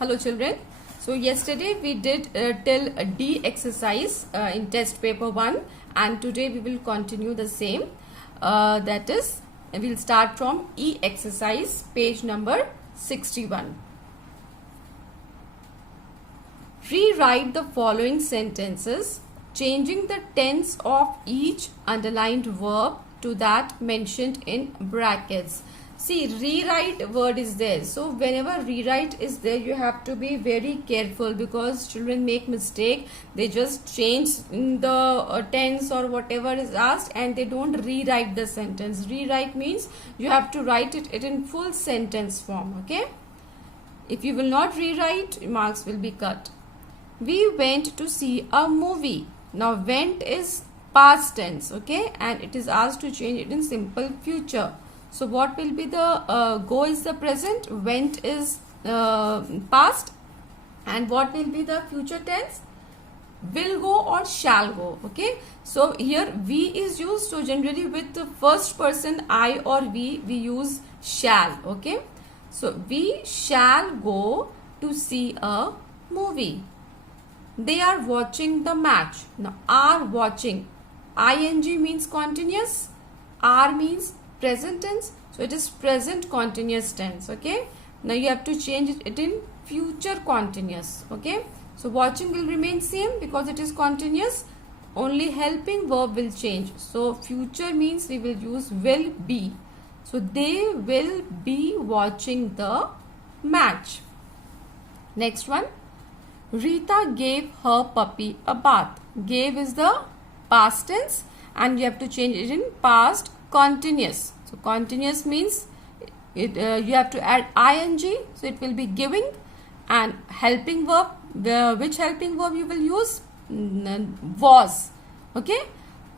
Hello children. So yesterday we did till D exercise in test paper 1, and today we will continue the same. That is, we'll start from E exercise, page number 61. Rewrite the following sentences, changing the tense of each underlined verb to that mentioned in brackets. See, rewrite word is there. So whenever rewrite is there, you have to be very careful, because children make mistake. They just change the tense or whatever is asked, and they don't rewrite the sentence. Rewrite means you have to write it in full sentence form. Okay. If you will not rewrite, marks will be cut. We went to see a movie. Now went is past tense. Okay. And it is asked to change it in simple future. So what will be the go is the present, went is past, and what will be the future tense? Will go or shall go. Okay. So here we is used. So generally with the first person I or we use shall. Okay. So we shall go to see a movie. They are watching the match. Now are watching. ing means continuous. Are means present tense, so it is present continuous tense. Okay, now you have to change it in future continuous. Okay, so watching will remain same because it is continuous, only helping verb will change. So future means we will use will be. So they will be watching the match. Next one, Rita gave her puppy a bath. Gave is the past tense, and you have to change it in past continuous. So continuous means you have to add ing, so it will be giving, and helping verb, which helping verb you will use? Was. Okay,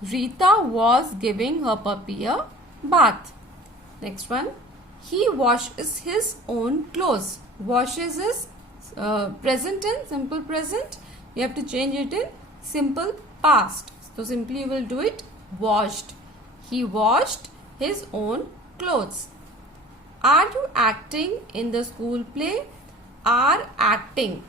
Rita was giving her puppy a bath. Next one, he washes his own clothes. Washes is present tense, simple present. You have to change it in simple past. So simply you will do it washed. He washed his own clothes. Are you acting in the school play? Are acting.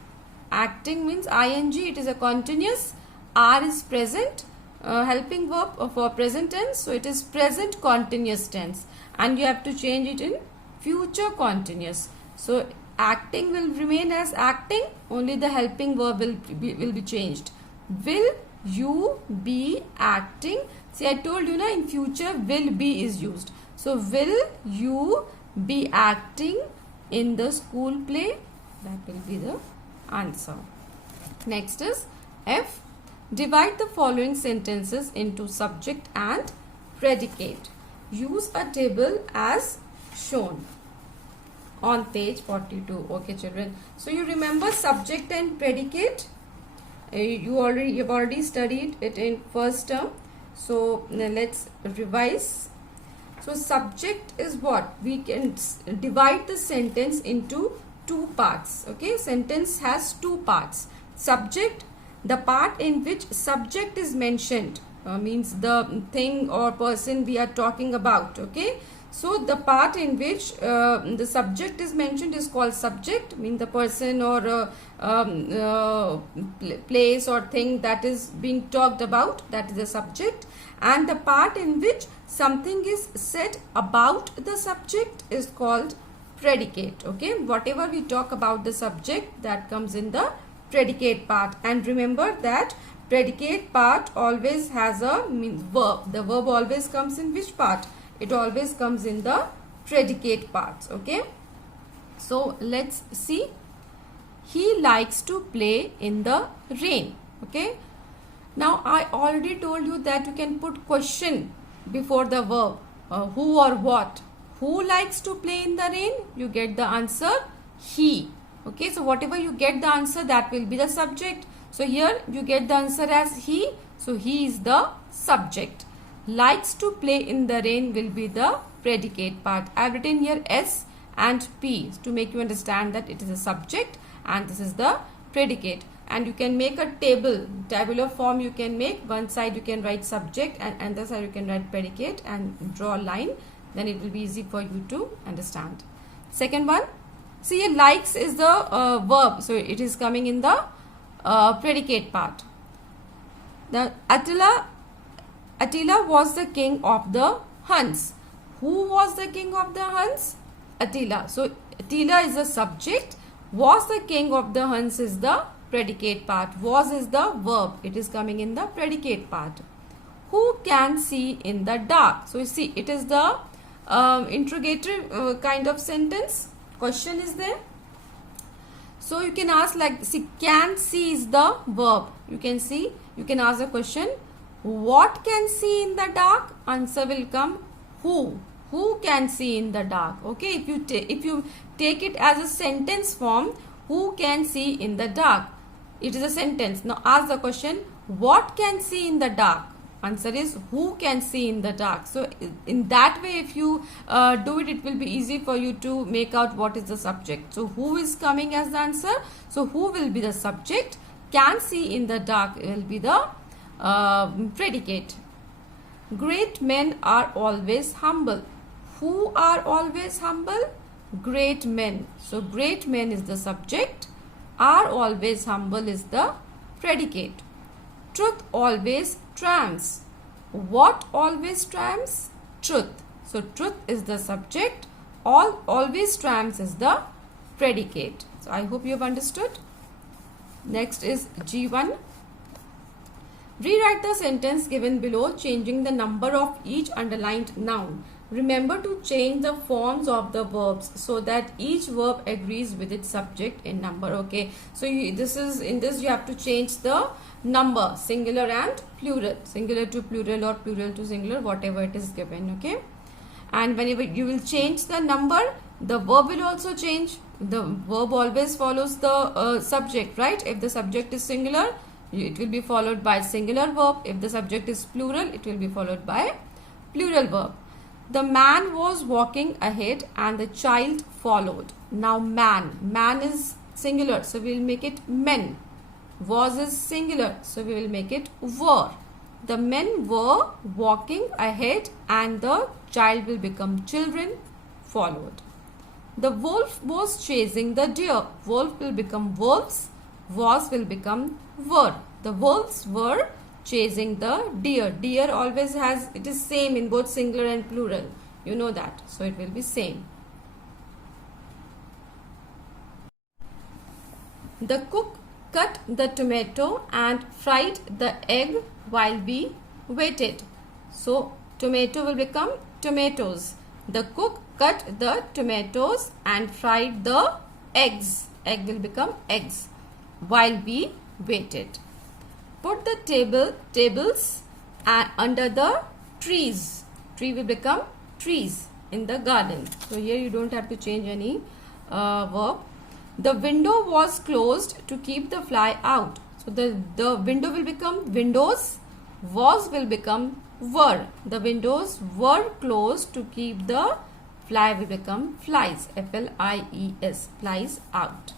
Acting means ing, it is a continuous. Are is present, helping verb for present tense, so it is present continuous tense, and you have to change it in future continuous. So acting will remain as acting, only the helping verb will be changed. Will you be acting? See, I told you in future will be is used. So will you be acting in the school play? That will be the answer. Next is F. Divide the following sentences into subject and predicate. Use a table as shown on page 42. Okay children. So you remember subject and predicate? You've already studied it in first term. So let's revise. So subject is what? We can divide the sentence into two parts. Okay, sentence has two parts. Subject, the part in which subject is mentioned, means the thing or person we are talking about. Okay, so the part in which the subject is mentioned is called subject, mean the person or place or thing that is being talked about, that is the subject. And the part in which something is said about the subject is called predicate. Okay, whatever we talk about the subject, that comes in the predicate part. And remember that predicate part always has a verb. The verb always comes in which part? It always comes in the predicate parts. Okay, so let's see. He likes to play in the rain. Okay, now I already told you that you can put question before the verb, who or what. Who likes to play in the rain? You get the answer he. Okay, so whatever you get the answer, that will be the subject. So here you get the answer as he, so he is the subject. Likes to play in the rain will be the predicate part. I have written here S and P to make you understand that it is a subject and this is the predicate. And you can make a table, tabular form you can make. One side you can write subject and other side you can write predicate and draw a line. Then it will be easy for you to understand. Second one, See, here likes is the verb, so it is coming in the predicate part. The Attila was the king of the Huns. Who was the king of the Huns? Attila. So Attila is the subject. Was the king of the Huns is the predicate part. Was is the verb. It is coming in the predicate part. Who can see in the dark? So you see, it is the interrogative kind of sentence. Question is there. So you can ask like, see, can see is the verb. You can see, you can ask the question, what can see in the dark? Answer will come, who. Who can see in the dark? Okay, if you take it as a sentence form, who can see in the dark? It is a sentence. Now ask the question, what can see in the dark? Answer is, who can see in the dark? So in that way, if you do it, it will be easy for you to make out what is the subject. So who is coming as the answer? So who will be the subject? Can see in the dark will be the predicate. Great men are always humble. Who are always humble? Great men. So great men is the subject. Are always humble is the predicate. Truth always triumphs. What always triumphs? Truth. So truth is the subject. Always triumphs is the predicate. So I hope you have understood. Next is G1. Rewrite the sentence given below, changing the number of each underlined noun. Remember to change the forms of the verbs so that each verb agrees with its subject in number. Okay, so in this you have to change the number, singular and plural, singular to plural or plural to singular, whatever it is given. Okay, and whenever you will change the number, the verb will also change. The verb always follows the subject, right? If the subject is singular, it will be followed by singular verb. If the subject is plural, it will be followed by plural verb. The man was walking ahead and the child followed. Now man is singular, so we will make it men. Was is singular, so we will make it were. The men were walking ahead and the child will become children, followed. The wolf was chasing the deer. Wolf will become wolves. Was will become were. The wolves were chasing the deer. Deer always has, it is same in both singular and plural. You know that. So it will be same. The cook cut the tomato and fried the egg while we waited. So tomato will become tomatoes. The cook cut the tomatoes and fried the eggs. Egg will become eggs while we waited. Put the tables under the trees. Tree will become trees in the garden. So here you don't have to change any verb. The window was closed to keep the fly out. So the window will become windows. Was will become were. The windows were closed to keep the fly will become flies. F-L-I-E-S. Flies out.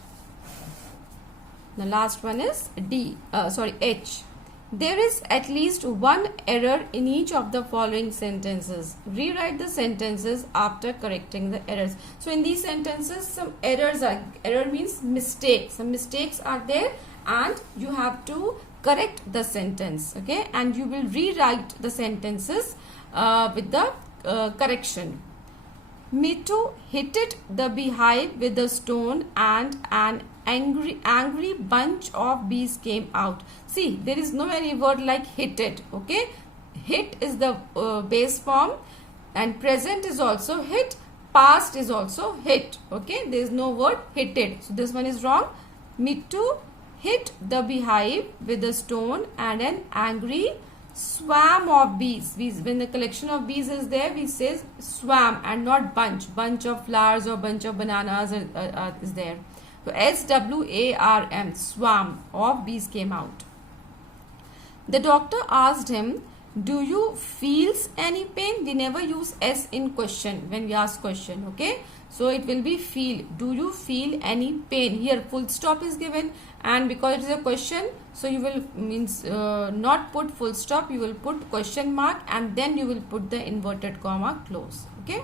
The last one is H. There is at least one error in each of the following sentences. Rewrite the sentences after correcting the errors. So in these sentences, some errors are, error means mistake. Some mistakes are there and you have to correct the sentence. Okay, and you will rewrite the sentences with the correction. Mitu hit the beehive with a stone and an angry bunch of bees came out. See, there is no any word like hitted. Okay, hit is the base form and present is also hit, past is also hit. Okay, there is no word hitted, so this one is wrong. Mitu hit the beehive with a stone and an angry swarm of bees. When the collection of bees is there, we say swarm and not bunch. Bunch of flowers or bunch of bananas is there. So S-W-A-R-M, swarm of bees came out. The doctor asked him, do you feels any pain? We never use S in question when we ask question. Okay, so it will be feel. Do you feel any pain? Here full stop is given, and because it is a question, so you will not put full stop, you will put question mark and then you will put the inverted comma close. Okay.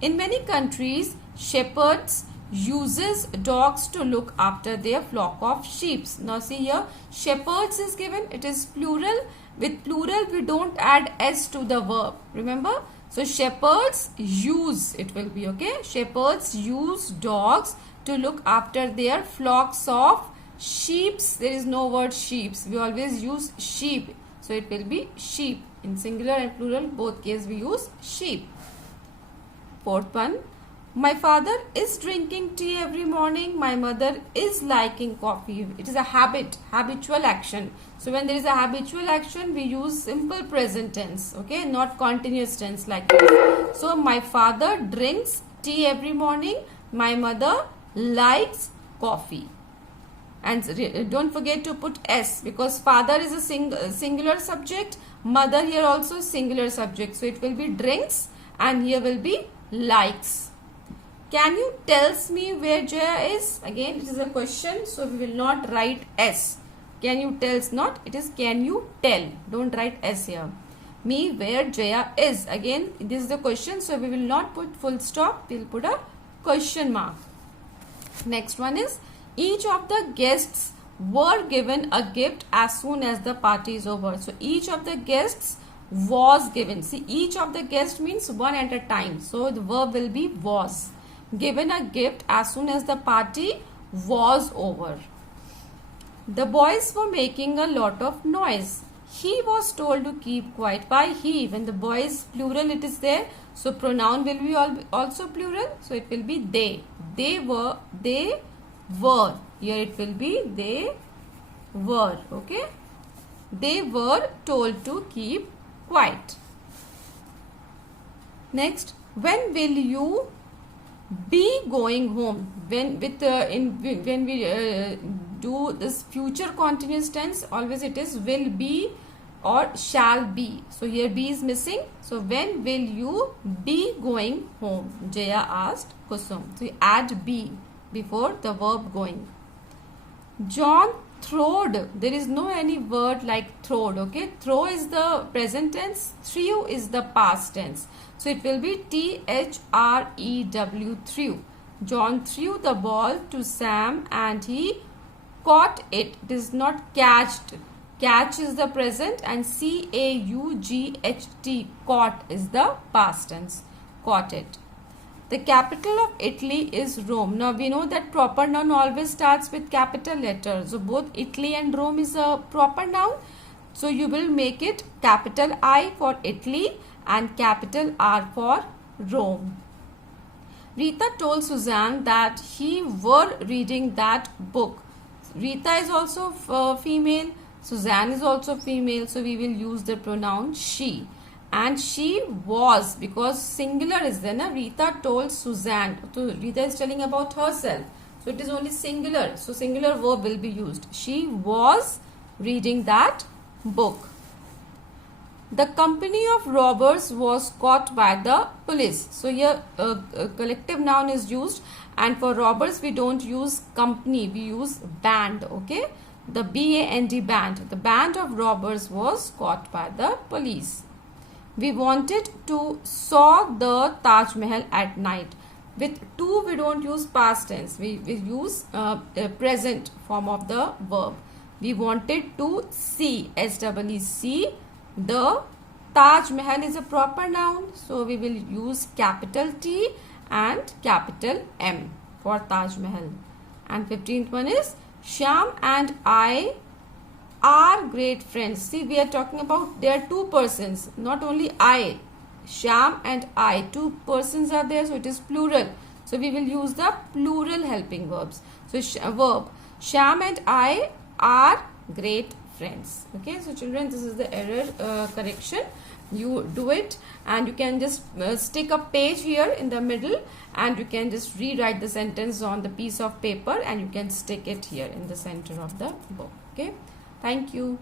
In many countries, shepherds uses dogs to look after their flock of sheep. Now see here, shepherds is given, it is plural. With plural we don't add s to the verb, remember. So shepherds use, it will be, okay. Shepherds use dogs to look after their flocks of sheep. There is no word sheeps, we always use sheep, so it will be sheep. In singular and plural both cases we use sheep. Fourth one, my father is drinking tea every morning. My mother is liking coffee. It is a habit, habitual action. So when there is a habitual action, we use simple present tense, okay, not continuous tense like this. So my father drinks tea every morning. My mother likes coffee. And don't forget to put s, because father is a singular subject. Mother here also singular subject. So it will be drinks and here will be likes. Can you tells me where Jaya is? Again, it is a question, so we will not write S. Can you tells not, it is can you tell. Don't write S here. Me where Jaya is. Again, this is the question, so we will not put full stop. We will put a question mark. Next one is, each of the guests were given a gift as soon as the party is over. So each of the guests was given. See, each of the guests means one at a time. So the verb will be was. Given a gift as soon as the party was over. The boys were making a lot of noise. He was told to keep quiet. By he, when the boys plural it is there, so pronoun will be also plural, so it will be they. They were. Here it will be they were, okay. They were told to keep quiet. Next, when will you be going home? When we do this future continuous tense, always it is will be or shall be. So here be is missing. So when will you be going home? Jaya asked Kusum. So you add be before the verb going. John throwed. There is no any word like throwed, okay. Throw is the present tense, threw is the past tense. So it will be T-H-R-E-W, threw. John threw the ball to Sam and he caught it. It is not catched. Catch is the present and C-A-U-G-H-T, caught is the past tense. Caught it. The capital of Italy is Rome. Now we know that proper noun always starts with capital letter. So both Italy and Rome is a proper noun. So you will make it capital I for Italy and capital R for Rome. Rita told Suzanne that he were reading that book. Rita is also female. Suzanne is also female. So we will use the pronoun she. And she was, because singular is there. Na? Rita told Suzanne. So Rita is telling about herself. So it is only singular. So singular verb will be used. She was reading that book. The company of robbers was caught by the police. So here a collective noun is used, and for robbers we don't use company, we use band, okay. The B-A-N-D, band. The band of robbers was caught by the police. We wanted to saw the Taj Mahal at night. With to we don't use past tense, we use present form of the verb. We wanted to see, S-E-E-C. The Taj Mahal is a proper noun, so we will use capital T and capital M for Taj Mahal. And 15th one is, Shyam and I are great friends. See, we are talking about there are two persons, not only I. Shyam and I, two persons are there, so it is plural. So we will use the plural helping verbs. So verb, Shyam and I are great friends. Okay, so children, this is the error correction. You do it, and you can just stick a page here in the middle, and you can just rewrite the sentence on the piece of paper, and you can stick it here in the center of the book. Okay, thank you.